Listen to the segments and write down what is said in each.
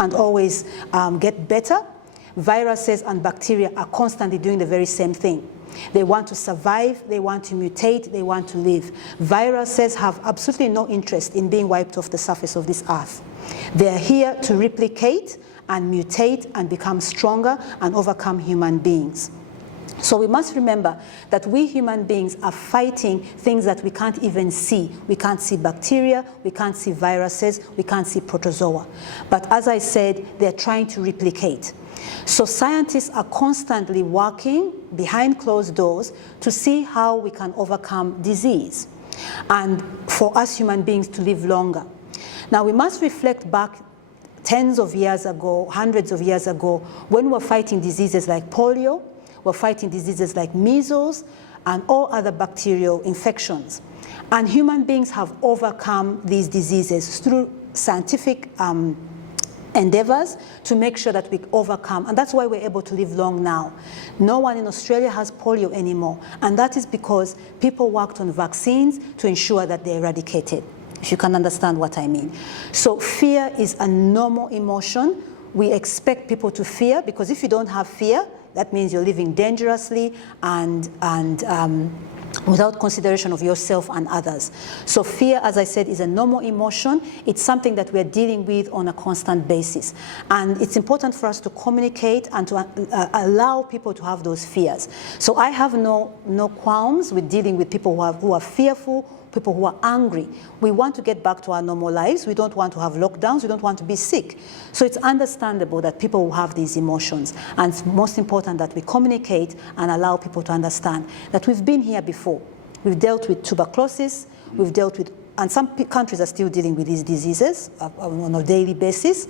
and always get better, viruses and bacteria are constantly doing the very same thing. They want to survive, they want to mutate, they want to live. Viruses have absolutely no interest in being wiped off the surface of this earth. They are here to replicate and mutate and become stronger and overcome human beings. So we must remember that we human beings are fighting things that we can't even see. We can't see bacteria, we can't see viruses, we can't see protozoa. But as I said, they're trying to replicate. So scientists are constantly working behind closed doors to see how we can overcome disease and for us human beings to live longer. Now we must reflect back tens of years ago, hundreds of years ago, when we were fighting diseases like polio, we're fighting diseases like measles and all other bacterial infections. And human beings have overcome these diseases through scientific endeavors to make sure that we overcome, and that's why we're able to live long now. No one in Australia has polio anymore, and that is because people worked on vaccines to ensure that they're eradicated, if you can understand what I mean. So fear is a normal emotion. We expect people to fear, because if you don't have fear, that means you're living dangerously and without consideration of yourself and others. So fear, as I said, is a normal emotion. It's something that we're dealing with on a constant basis. And it's important for us to communicate and to allow people to have those fears. So I have no qualms with dealing with people who are fearful, people who are angry. We want to get back to our normal lives. We don't want to have lockdowns. We don't want to be sick. So it's understandable that people will have these emotions. And it's most important that we communicate and allow people to understand that we've been here before. We've dealt with tuberculosis. We've dealt with, and some countries are still dealing with these diseases on a daily basis.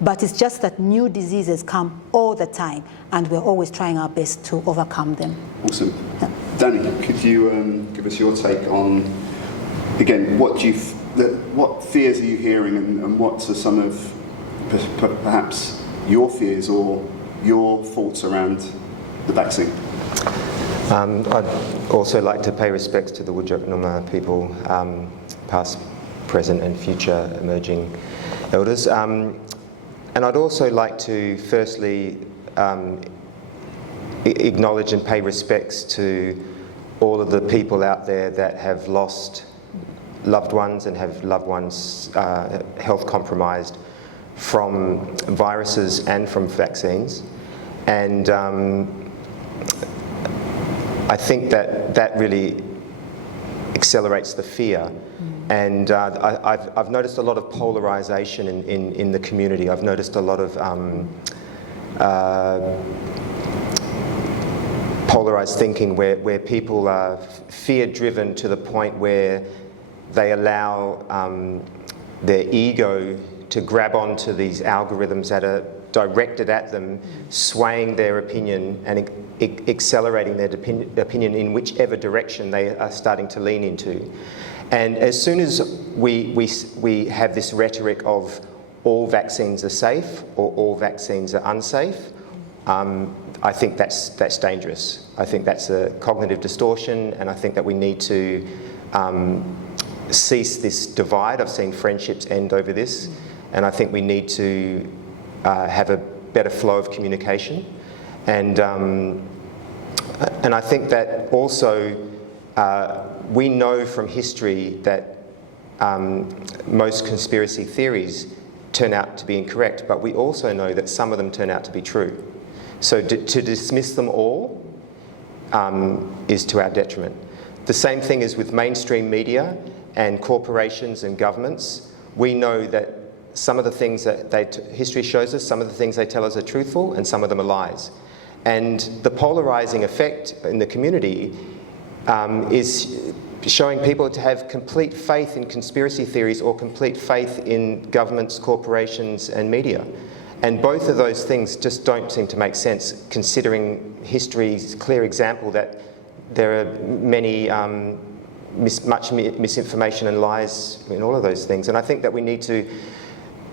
But it's just that new diseases come all the time, and we're always trying our best to overcome them. Awesome. Yeah. Danny, could you give us your take on, again, what fears are you hearing, and what are some of perhaps your fears or your thoughts around the vaccine? I'd also like to pay respects to the Whadjuk Noongar people, past, present and future emerging elders. And I'd also like to firstly acknowledge and pay respects to all of the people out there that have lost loved ones and have loved ones health compromised from viruses and from vaccines. And I think that really accelerates the fear. And I've noticed a lot of polarisation in the community. I've noticed a lot of polarised thinking where people are fear-driven to the point where they allow their ego to grab onto these algorithms that are directed at them, swaying their opinion and accelerating their opinion in whichever direction they are starting to lean into. And as soon as we have this rhetoric of all vaccines are safe or all vaccines are unsafe, I think that's dangerous. I think that's a cognitive distortion, and I think that we need to cease this divide. I've seen friendships end over this, and I think we need to have a better flow of communication. And I think that also we know from history that most conspiracy theories turn out to be incorrect, but we also know that some of them turn out to be true. So to dismiss them all is to our detriment. The same thing is with mainstream media and corporations and governments. We know that some of the things that history shows us, some of the things they tell us are truthful and some of them are lies. And the polarising effect in the community is showing people to have complete faith in conspiracy theories or complete faith in governments, corporations and media. And both of those things just don't seem to make sense, considering history's clear example that there are many much misinformation and lies in all of those things. And I think that we need to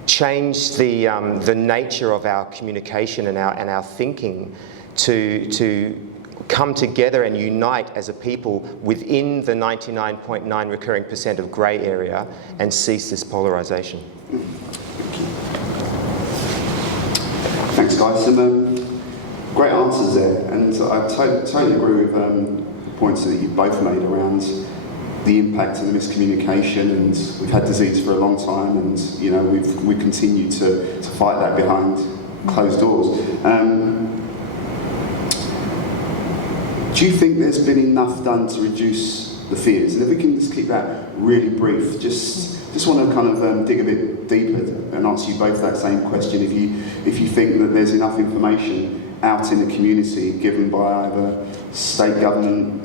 change the nature of our communication and our thinking to come together and unite as a people within the 99.9% recurring of grey area and cease this polarisation. Thanks, guys. Some great answers there, and I totally agree with the points that you both made around the impact and the miscommunication, and we've had disease for a long time, and we continue to fight that behind closed doors. Do you think there's been enough done to reduce the fears? And if we can just keep that really brief, just want to kind of dig a bit deeper and ask you both that same question. If you think that there's enough information out in the community given by either state government,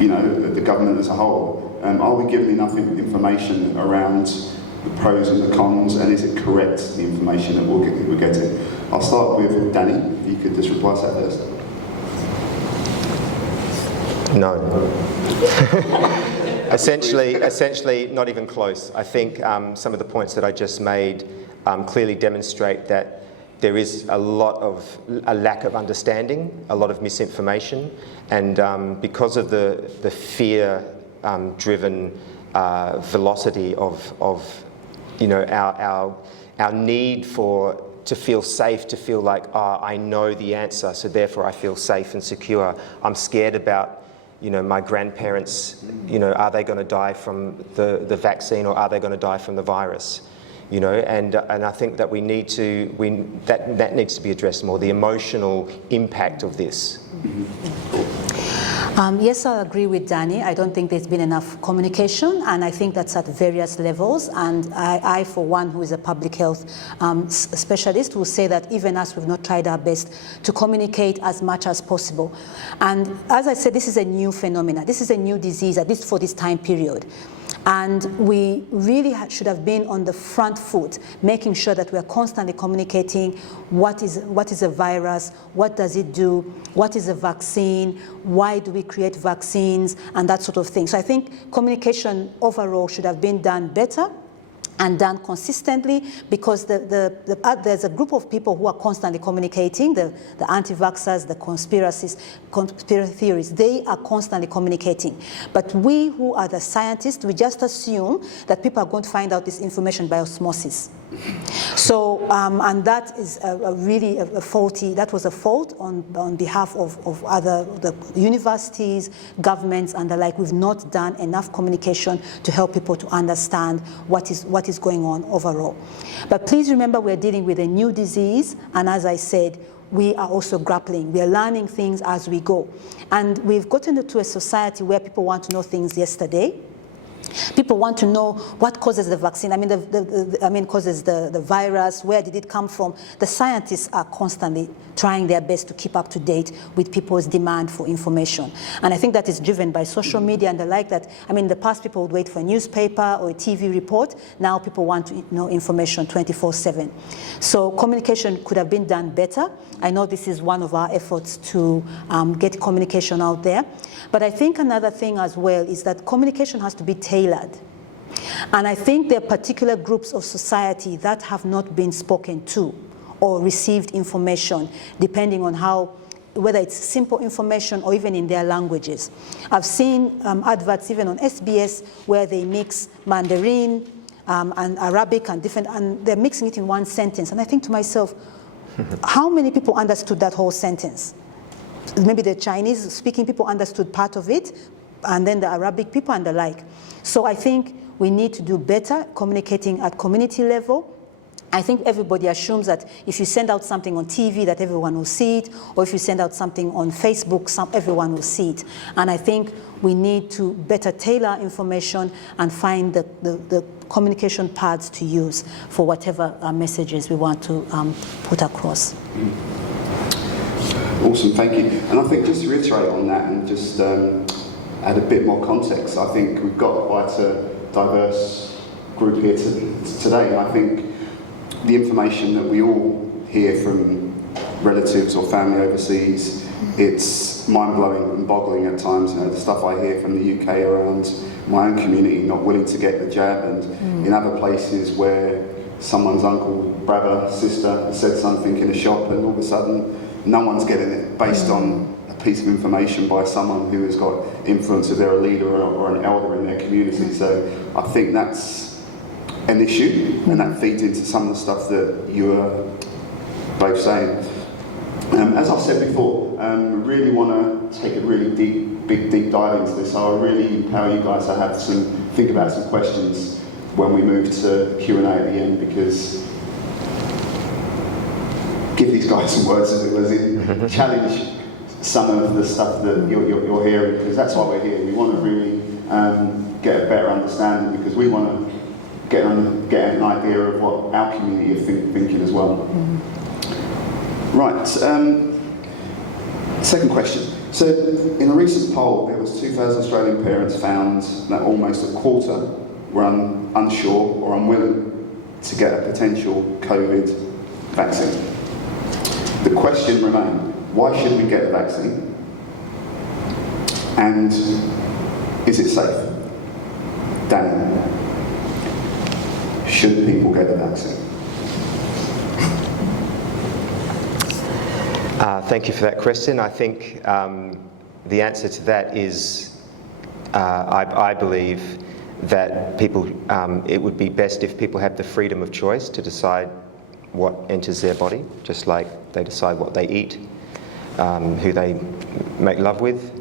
the government as a whole, are we given enough information around the pros and the cons, and is it correct, the information that we're getting? I'll start with Danny, if you could just reply to that first. No. Essentially, not even close. I think some of the points that I just made clearly demonstrate that there is a lack of understanding, a lot of misinformation, and because of the fear-driven velocity of our need to feel safe, to feel like, I know the answer, so therefore I feel safe and secure. I'm scared about my grandparents, are they going to die from the vaccine, or are they going to die from the virus? And I think that that needs to be addressed more, the emotional impact of this. Yes, I agree with Danny. I don't think there's been enough communication, and I think that's at various levels. And I for one, who is a public health specialist, will say that even us, we've not tried our best to communicate as much as possible. And as I said, this is a new phenomenon. This is a new disease, at least for this time period. And we really should have been on the front foot, making sure that we are constantly communicating what is a virus, what does it do, what is a vaccine, why do we create vaccines, and that sort of thing. So I think communication overall should have been done better and done consistently, because there's a group of people who are constantly communicating, the anti-vaxxers, the conspiracy theories, they are constantly communicating. But we who are the scientists, we just assume that people are going to find out this information by osmosis. So, and that is really a faulty, that was a fault on behalf of the universities, governments, and the like. We've not done enough communication to help people to understand what is going on overall. But please remember, we're dealing with a new disease, and as I said, we are also grappling. We are learning things as we go. And we've gotten into a society where people want to know things yesterday. People want to know what causes the vaccine. Causes the virus. Where did it come from? The scientists are constantly trying their best to keep up to date with people's demand for information. And I think that is driven by social media and the like. That, in the past, people would wait for a newspaper or a TV report. Now people want to know information 24/7. So communication could have been done better. I know this is one of our efforts to get communication out there. But I think another thing as well is that communication has to be tailored. And I think there are particular groups of society that have not been spoken to or received information, depending on whether it's simple information or even in their languages. I've seen adverts even on SBS where they mix Mandarin and Arabic and they're mixing it in one sentence. And I think to myself, how many people understood that whole sentence? Maybe the Chinese speaking people understood part of it, and then the Arabic people and the like. So I think we need to do better communicating at community level. I think everybody assumes that if you send out something on TV that everyone will see it, or if you send out something on Facebook, everyone will see it. And I think we need to better tailor information and find the communication paths to use for whatever messages we want to put across. Awesome, thank you. And I think just to reiterate on that and just add a bit more context, I think we've got quite a diverse group here today. And I think the information that we all hear from relatives or family overseas, it's mind-blowing and boggling at times. The stuff I hear from the UK around my own community not willing to get the jab, and in other places where someone's uncle, brother, sister said something in a shop and all of a sudden no one's getting it based on a piece of information by someone who has got influence, if they're a leader or an elder in their community. So I think that's an issue, and that feeds into some of the stuff that you were both saying. As I've said before, really want to take a really deep dive into this. So I really empower you guys to think about some questions when we move to Q&A at the end, because give these guys some words, as it was, challenge some of the stuff that you're hearing, because that's why we're here. We want to really get a better understanding, because we want to get an idea of what our community are thinking as well. Right, second question. So in a recent poll, there was 2,000 Australian parents found that almost a quarter were unsure or unwilling to get a potential COVID vaccine. The question remained, why should we get the vaccine? And is it safe? Danny, should people get the vaccine? Thank you for that question. I think the answer to that is, I believe that people, it would be best if people have the freedom of choice to decide what enters their body, just like they decide what they eat, who they make love with,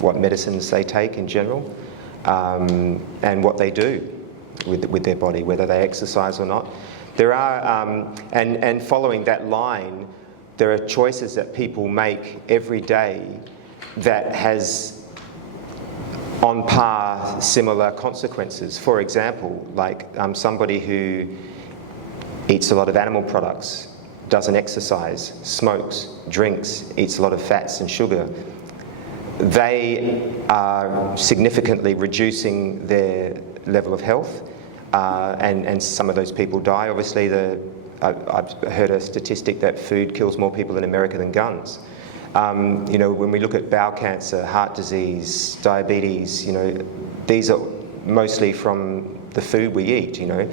what medicines they take in general, and what they do with their body, whether they exercise or not. There are, and following that line, there are choices that people make every day that has on par similar consequences. For example, like somebody who eats a lot of animal products, doesn't exercise, smokes, drinks, eats a lot of fats and sugar, they are significantly reducing their level of health, and some of those people die. Obviously, I've heard a statistic that food kills more people in America than guns. You know, when we look at bowel cancer, heart disease, diabetes, you know, these are mostly from the food we eat, you know.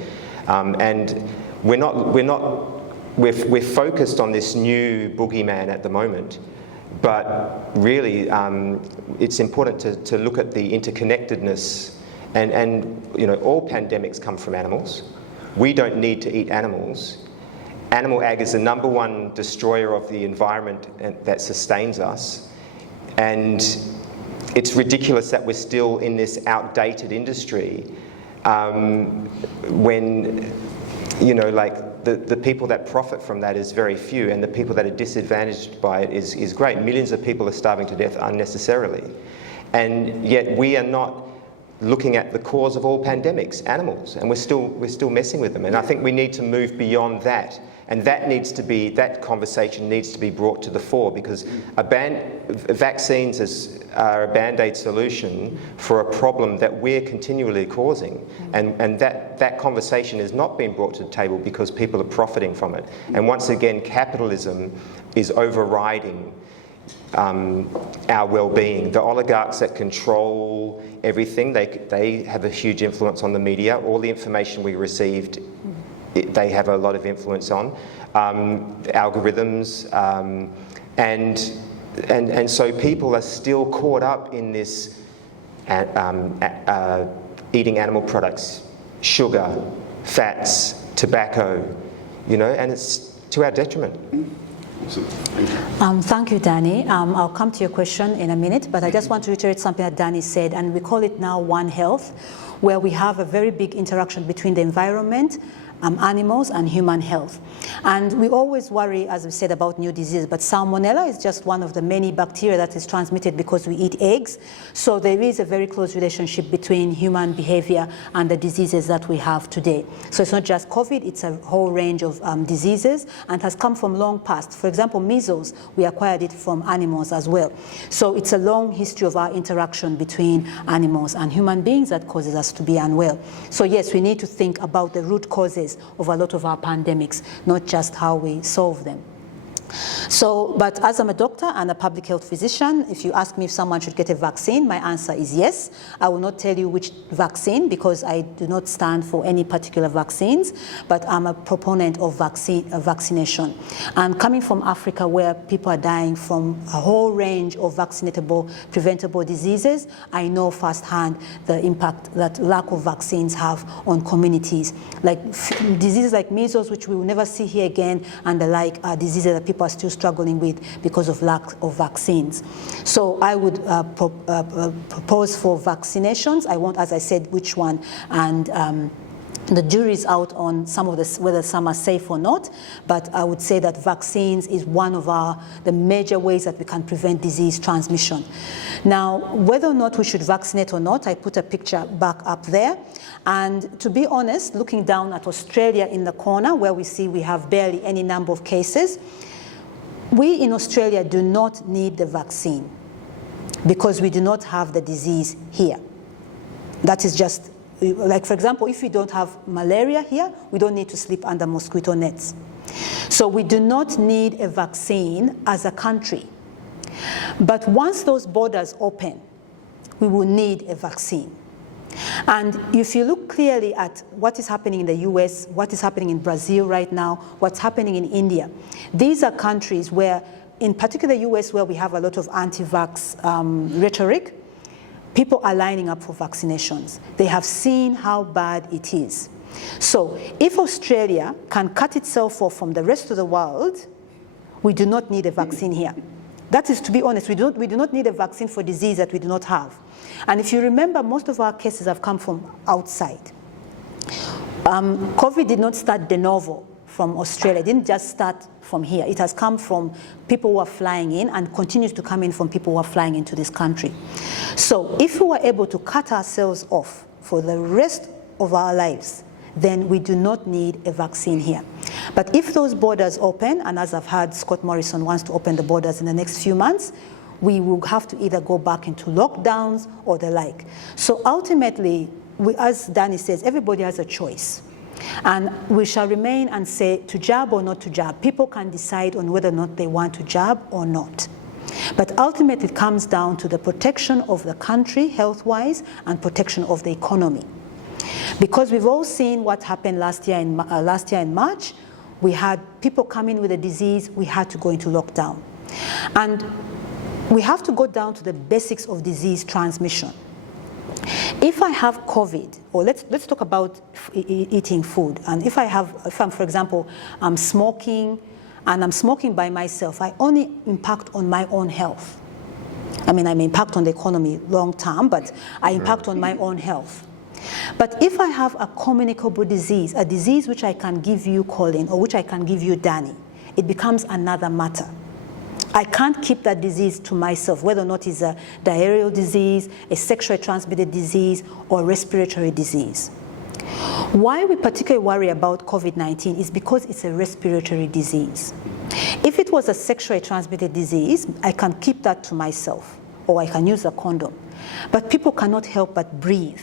And we're focused on this new boogeyman at the moment, but really it's important to look at the interconnectedness, and you know, all pandemics come from animals. We don't need to eat animals. Animal ag is the #1 destroyer of the environment that sustains us, and it's ridiculous that we're still in this outdated industry when, you know, like the people that profit from that is very few, and the people that are disadvantaged by it is great. Millions of people are starving to death unnecessarily, and yet we are not looking at the cause of all pandemics, animals, and we're still messing with them. And I think we need to move beyond that, and that conversation needs to be brought to the fore, because vaccines are a band-aid solution for a problem that we're continually causing, and that conversation has not been brought to the table because people are profiting from it. And once again, capitalism is overriding our well-being. The oligarchs that control everything, they have a huge influence on the media. All the information we received, they have a lot of influence on algorithms, and so people are still caught up in this eating animal products, sugar, fats, tobacco, you know, and it's to our detriment. Thank you, Danny. I'll come to your question in a minute, but I just want to reiterate something that Danny said, and we call it now One Health, where we have a very big interaction between the environment, animals and human health. And we always worry, as we said, about new diseases, but Salmonella is just one of the many bacteria that is transmitted because we eat eggs. So there is a very close relationship between human behavior and the diseases that we have today. So it's not just COVID, it's a whole range of diseases, and has come from long past. For example, measles, we acquired it from animals as well. So it's a long history of our interaction between animals and human beings that causes us to be unwell. So yes, we need to think about the root causes of a lot of our pandemics, not just how we solve them. So, but as I'm a doctor and a public health physician, if you ask me if someone should get a vaccine, my answer is yes. I will not tell you which vaccine because I do not stand for any particular vaccines, but I'm a proponent of vaccination. And coming from Africa where people are dying from a whole range of vaccinatable, preventable diseases, I know firsthand the impact that lack of vaccines have on communities. Like diseases like measles, which we will never see here again, and the like are diseases that people are still struggling with because of lack of vaccines. So I would propose for vaccinations. I won't, as I said, which one, and the jury's out on some of this, whether some are safe or not, but I would say that vaccines is one of the major ways that we can prevent disease transmission. Now, whether or not we should vaccinate or not, I put a picture back up there. And to be honest, looking down at Australia in the corner, where we see we have barely any number of cases, we in Australia do not need the vaccine because we do not have the disease here. That is just, like for example, if we don't have malaria here, we don't need to sleep under mosquito nets. So we do not need a vaccine as a country. But once those borders open, we will need a vaccine. And if you look clearly at what is happening in the US, what is happening in Brazil right now, what's happening in India, these are countries where, in particular US, where we have a lot of anti-vax rhetoric, people are lining up for vaccinations. They have seen how bad it is. So if Australia can cut itself off from the rest of the world, we do not need a vaccine here. That is, to be honest, we do not need a vaccine for disease that we do not have. And if you remember, most of our cases have come from outside. COVID did not start de novo from Australia. It didn't just start from here. It has come from people who are flying in and continues to come in from people who are flying into this country. So if we were able to cut ourselves off for the rest of our lives, then we do not need a vaccine here. But if those borders open, and as I've heard, Scott Morrison wants to open the borders in the next few months, we will have to either go back into lockdowns or the like. So ultimately, as Danny says, everybody has a choice. And we shall remain and say to jab or not to jab. People can decide on whether or not they want to jab or not. But ultimately, it comes down to the protection of the country, health-wise, and protection of the economy. Because we've all seen what happened last year in March. We had people come in with a disease, we had to go into lockdown. And we have to go down to the basics of disease transmission. If I have COVID, or let's talk about eating food, and if I'm, for example, I'm smoking, and I'm smoking by myself, I only impact on my own health. I mean, I may impact on the economy long term, but I impact on my own health. But if I have a communicable disease, a disease which I can give you, Colin, or which I can give you, Danny, it becomes another matter. I can't keep that disease to myself, whether or not it's a diarrheal disease, a sexually transmitted disease, or respiratory disease. Why we particularly worry about COVID-19 is because it's a respiratory disease. If it was a sexually transmitted disease, I can keep that to myself, or I can use a condom. But people cannot help but breathe.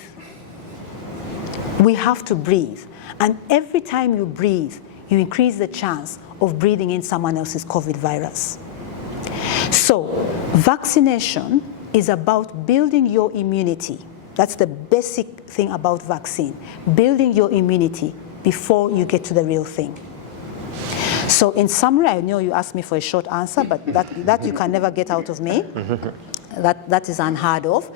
We have to breathe. And every time you breathe, you increase the chance of breathing in someone else's COVID virus. So, vaccination is about building your immunity. That's the basic thing about vaccine, building your immunity before you get to the real thing. So in summary, I know you asked me for a short answer, but that you can never get out of me. That is unheard of.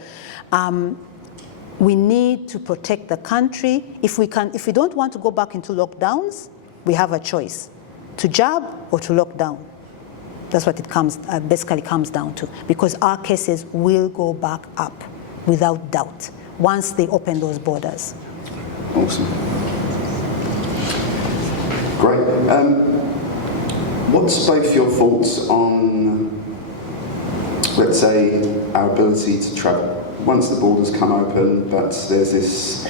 We need to protect the country. If we don't want to go back into lockdowns, we have a choice, to jab or to lock down. That's what it basically comes down to, because our cases will go back up without doubt once they open those borders. Awesome. Great. What's both your thoughts on, let's say, our ability to travel? Once the borders come open, but there's this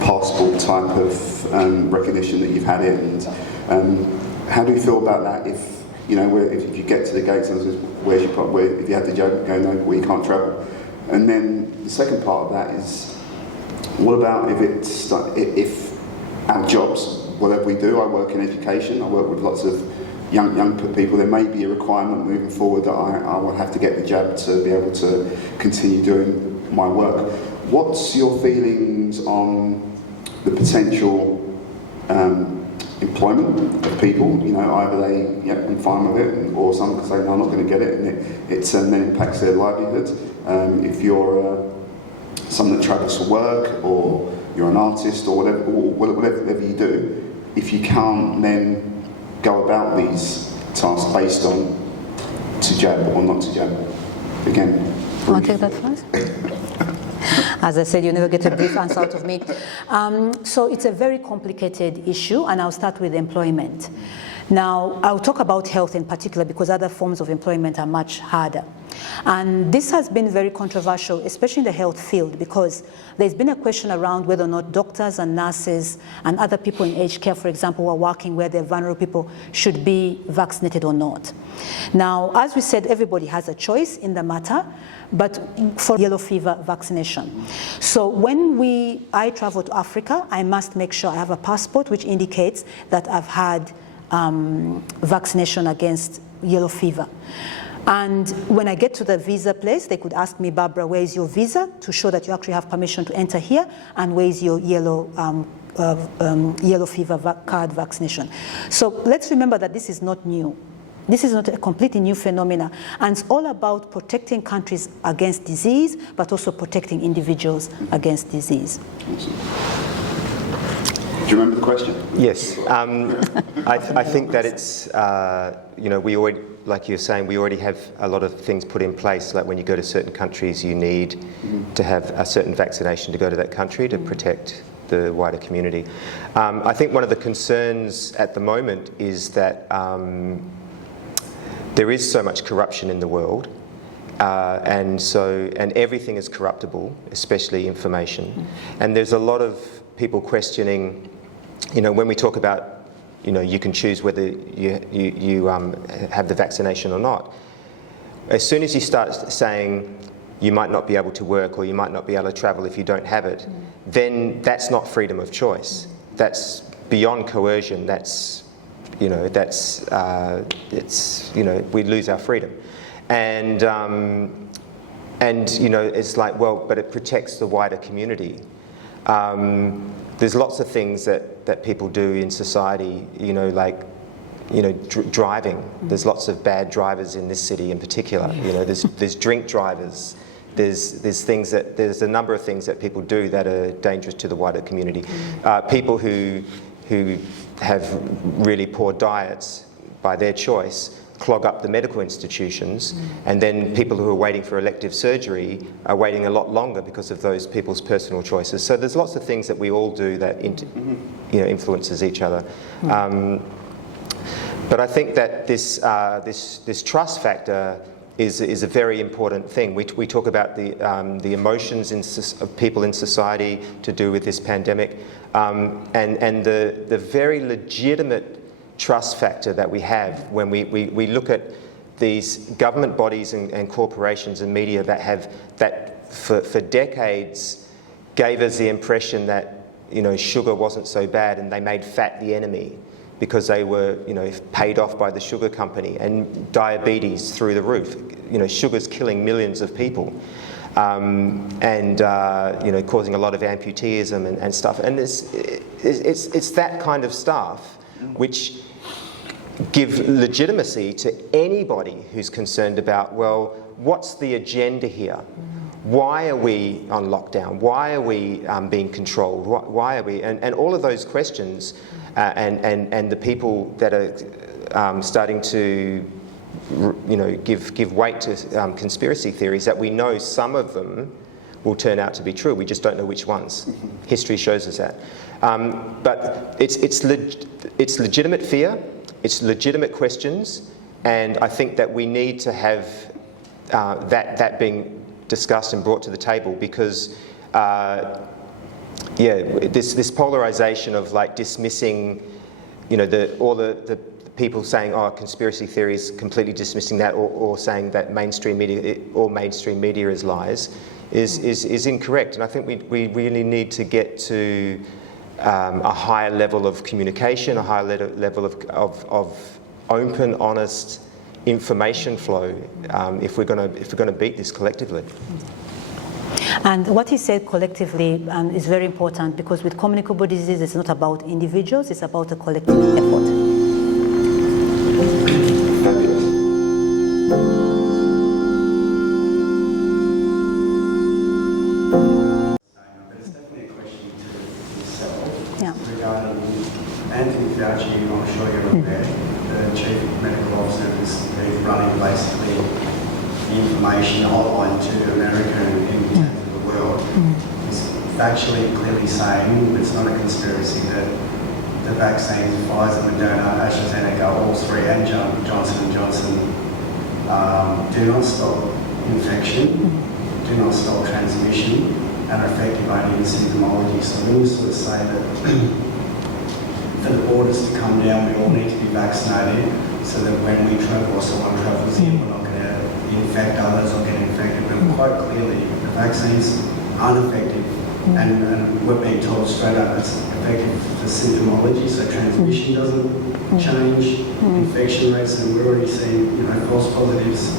passport type of recognition that you've had it, and how do you feel about that if you get to the gates and says, where's your part, if you had to go, no, well, you can't travel. And then the second part of that is, what about if our jobs, whatever we do, I work in education, I work with lots of young people, there may be a requirement moving forward that I will have to get the jab to be able to continue doing my work. What's your feelings on the potential employment of people? You know, either they, yeah, I'm fine with it, or some can say, no, I'm not going to get it, and it then impacts their livelihood. If you're someone that travels for work, or you're an artist, or whatever you do, if you can't then go about these tasks based on to jab or not to jab, again. You want to take that first? As I said, you never get a brief answer out of me. So it's a very complicated issue, and I'll start with employment. Now, I'll talk about health in particular because other forms of employment are much harder. And this has been very controversial, especially in the health field, because there's been a question around whether or not doctors and nurses and other people in aged care, for example, who are working where they're vulnerable people, should be vaccinated or not. Now, as we said, everybody has a choice in the matter, but for yellow fever vaccination. So when I travel to Africa, I must make sure I have a passport which indicates that I've had vaccination against yellow fever. And when I get to the visa place, they could ask me, Barbara, where is your visa, to show that you actually have permission to enter here, and where is your yellow fever card vaccination. So let's remember that this is not new. This is not a completely new phenomena, and it's all about protecting countries against disease, but also protecting individuals against disease. Awesome. Do you remember the question? Yes. I think that it's, you know, we already, like you're saying, we already have a lot of things put in place. Like when you go to certain countries, you need to have a certain vaccination to go to that country to protect the wider community. I think one of the concerns at the moment is that there is so much corruption in the world, and everything is corruptible, especially information. And there's a lot of people questioning, you know, when we talk about, you know, you can choose whether you have the vaccination or not. As soon as you start saying you might not be able to work or you might not be able to travel if you don't have it, then that's not freedom of choice. That's beyond coercion. That's, you know, that's it's, you know, we lose our freedom. And you know, it's like, well, but it protects the wider community. There's lots of things that people do in society, you know, like, you know, driving. There's lots of bad drivers in this city in particular. You know, there's drink drivers. There's things that, there's a number of things that people do that are dangerous to the wider community. People who have really poor diets by their choice clog up the medical institutions, and then people who are waiting for elective surgery are waiting a lot longer because of those people's personal choices. So there's lots of things that we all do that you know, influences each other. But I think that this trust factor is a very important thing. We talk about the emotions of people in society to do with this pandemic, and the very legitimate trust factor that we have when we look at these government bodies and corporations and media that for decades gave us the impression that, you know, sugar wasn't so bad, and they made fat the enemy because they were, you know, paid off by the sugar company, and diabetes through the roof. You know, sugar's killing millions of people, and you know, causing a lot of amputeeism and stuff. And it's that kind of stuff which give legitimacy to anybody who's concerned about, well, what's the agenda here? Why are we on lockdown? Why are we being controlled? Why are we? And all of those questions, and the people that are starting to, you know, give weight to conspiracy theories, that we know some of them will turn out to be true. We just don't know which ones. History shows us that. But it's legitimate fear, it's legitimate questions, and I think that we need to have that being discussed and brought to the table, because this polarization of like dismissing, you know, all the people saying, oh, conspiracy theories, completely dismissing that, or saying that mainstream media is lies, is incorrect. And I think we really need to get to a higher level of communication, a higher level of open, honest information flow if we're going to beat this collectively. And what he said collectively is very important, because with communicable disease, it's not about individuals, it's about a collective effort. Regarding Anthony Fauci, I'm sure you're aware, the Chief Medical Officer is running basically the information hotline to America and in terms of the world. He's factually clearly saying, it's not a conspiracy, that the vaccines, Pfizer, Moderna, AstraZeneca, all three, and Johnson & Johnson, do not stop infection, do not stop transmission, and are effective only in symptomology. So when you sort of say that for the borders to come down, we all need to be vaccinated, so that when we travel or someone travels in, we're not going to infect others or get infected. But quite clearly, the vaccines aren't effective, and we're being told straight up it's effective for symptomology, so transmission doesn't change, infection rates, and we're already seeing, false positives,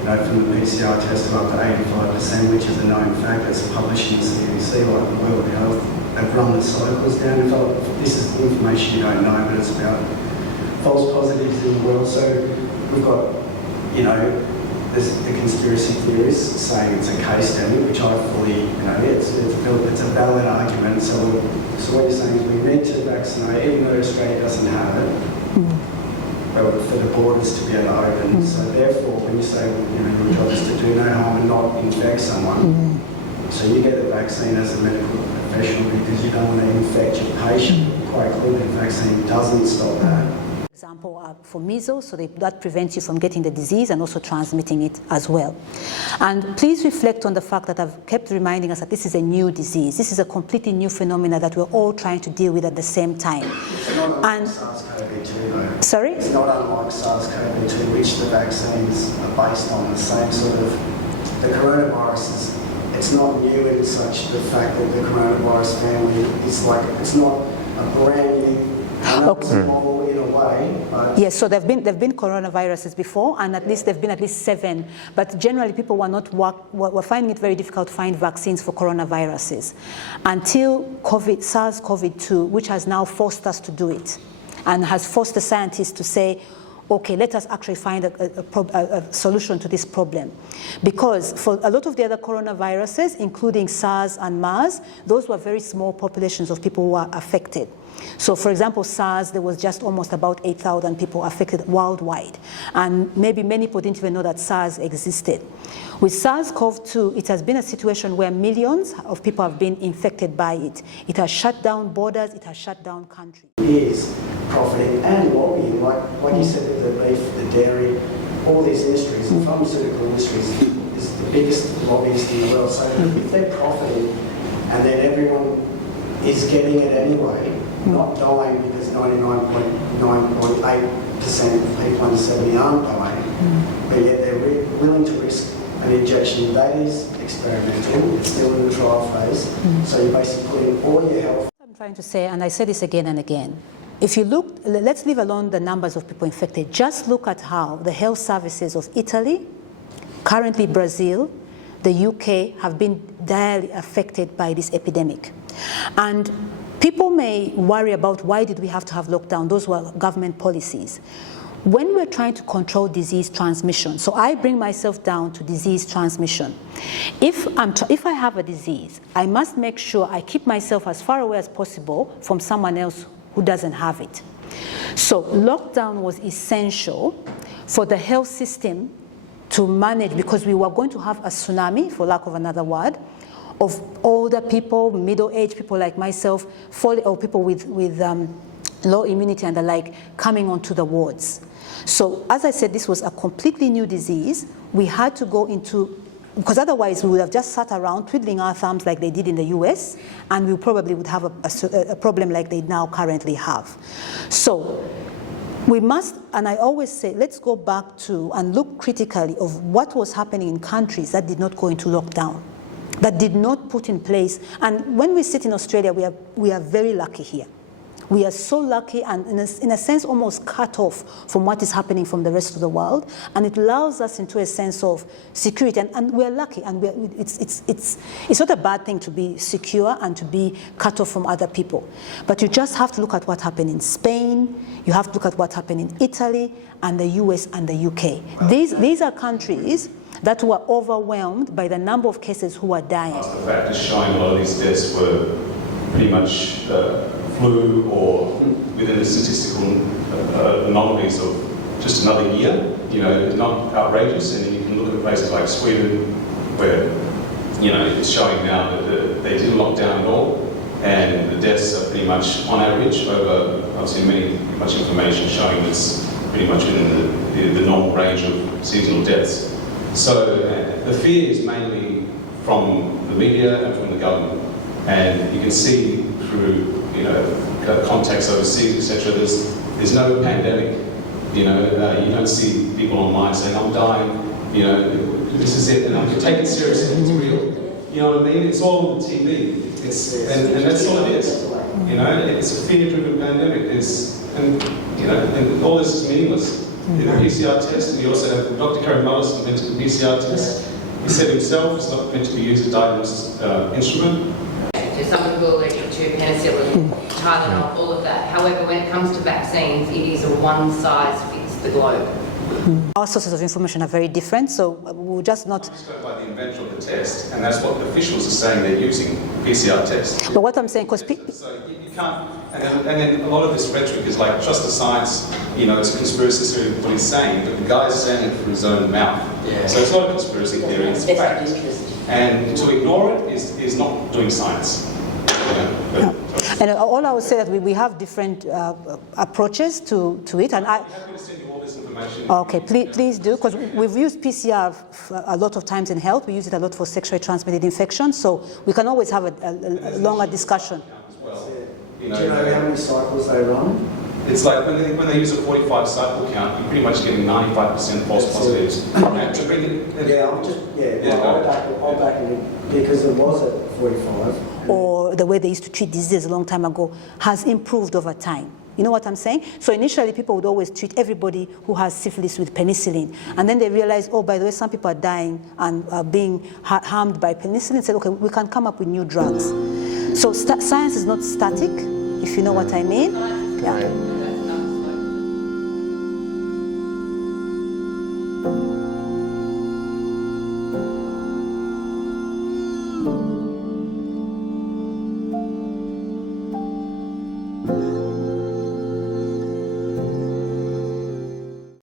from the PCR test of up to 85%, which is a known fact. It's published in the CDC, like the World Health. They've run the cycles down. In fact, this is information you don't know, but it's about false positives in the world. So we've got, there's the conspiracy theorists saying it's a case study, which I fully, it's a valid argument. So what you're saying is we need to vaccinate, even though Australia doesn't have it. But for the borders to be able to open. So therefore, when you say, your job is to do no harm and not infect someone, so you get the vaccine as a medical professional because you don't want to infect your patient. Quite clearly, the vaccine doesn't stop that. Example for measles, so that prevents you from getting the disease and also transmitting it as well. And please reflect on the fact that I've kept reminding us that this is a new disease. This is a completely new phenomena that we're all trying to deal with at the same time. It's not unlike SARS-CoV-2 though. Sorry? It's not unlike SARS-CoV-2, which the vaccines are based on the same sort of, the coronavirus it's not new in such the fact that the coronavirus family is like, it's not a brand new model in a way. But yes, so there've been coronaviruses before, and at least there've been at least 7. But generally, people were finding it very difficult to find vaccines for coronaviruses until SARS-CoV-2, which has now forced us to do it, and has forced the scientists to say, okay, let us actually find a solution to this problem. Because for a lot of the other coronaviruses, including SARS and MERS, those were very small populations of people who were affected. So for example, SARS, there was just almost about 8,000 people affected worldwide. And maybe many people didn't even know that SARS existed. With SARS-CoV-2, it has been a situation where millions of people have been infected by it. It has shut down borders, it has shut down countries. Is profiting and lobbying, like you said, the beef, the dairy, all these industries, the pharmaceutical industry is the biggest lobbyist in the world. So if they're profiting and then everyone is getting it anyway, not dying because 99.9.8% of people under 70 aren't dying, but yet they're willing to risk an injection that is experimental, it's still in the trial phase, so you're basically putting all your health. I'm trying to say, and I say this again and again, if you look, let's leave alone the numbers of people infected, just look at how the health services of Italy, currently Brazil, the UK have been direly affected by this epidemic. And people may worry about why did we have to have lockdown, those were government policies. When we're trying to control disease transmission, so I bring myself down to disease transmission. If I have a disease, I must make sure I keep myself as far away as possible from someone else who doesn't have it. So lockdown was essential for the health system to manage, because we were going to have a tsunami, for lack of another word, of older people, middle-aged people like myself, or people with low immunity and the like, coming onto the wards. So as I said, this was a completely new disease. We had to go into, because otherwise we would have just sat around twiddling our thumbs like they did in the US, and we probably would have a problem like they now currently have. So we must, and I always say, let's go back to and look critically of what was happening in countries that did not go into lockdown, that did not put in place. And when we sit in Australia, we are very lucky here. We are so lucky and in a sense almost cut off from what is happening from the rest of the world, and it allows us into a sense of security, and we're lucky, and it's not a bad thing to be secure and to be cut off from other people. But you just have to look at what happened in Spain, you have to look at what happened in Italy and the US and the UK. These are countries that were overwhelmed by the number of cases who are dying. The fact is showing a lot of these deaths were pretty much flu or within the statistical anomalies of just another year. You know, it's not outrageous, and you can look at places like Sweden where, you know, it's showing now that they didn't lock down at all, and the deaths are pretty much on average over, I've seen much information showing it's pretty much within the normal range of seasonal deaths. So the fear is mainly from the media and from the government, and you can see through, you know, contacts overseas, etc. There's no pandemic. You know, you don't see people online saying, "I'm dying," you know, "This is it," and I'm take it seriously. It's real. You know what I mean? It's all on the TV. And that's all it is. You know, it's a fear-driven pandemic. And all this is meaningless. The PCR test, and you also have Dr. Kerry Mullis invented the PCR test. He said himself it's not meant to be used as a diagnosis instrument. So some people are allergic to penicillin, Tylenol, all of that. However, when it comes to vaccines, it is a one-size-fits-the-globe. Our sources of information are very different, so we'll just not... I'm just going by the inventor of the test, and that's what the officials are saying they're using, PCR tests. But what I'm saying, because... So you can't... And then a lot of this rhetoric is like, trust the science, you know, it's a conspiracy theory what he's saying, but the guy's saying it through his own mouth. Yeah. So it's not a conspiracy theory, it's fact. And to ignore it is not doing science. And all I would say that we have different approaches to it, and I'm happy to send you all this information. Okay, please do, because we've used PCR a lot of times in health. We use it a lot for sexually transmitted infections, so we can always have a longer discussion. Do you know how many cycles they run? It's like when they use a 45 cycle count, you're pretty much getting 95% false positives. I'll back it in, because it was at 45. Or the way they used to treat diseases a long time ago has improved over time. You know what I'm saying? So initially people would always treat everybody who has syphilis with penicillin. And then they realized, oh, by the way, some people are dying and are being harmed by penicillin. Said, okay, we can come up with new drugs. So science is not static, if you know what I mean. Yeah.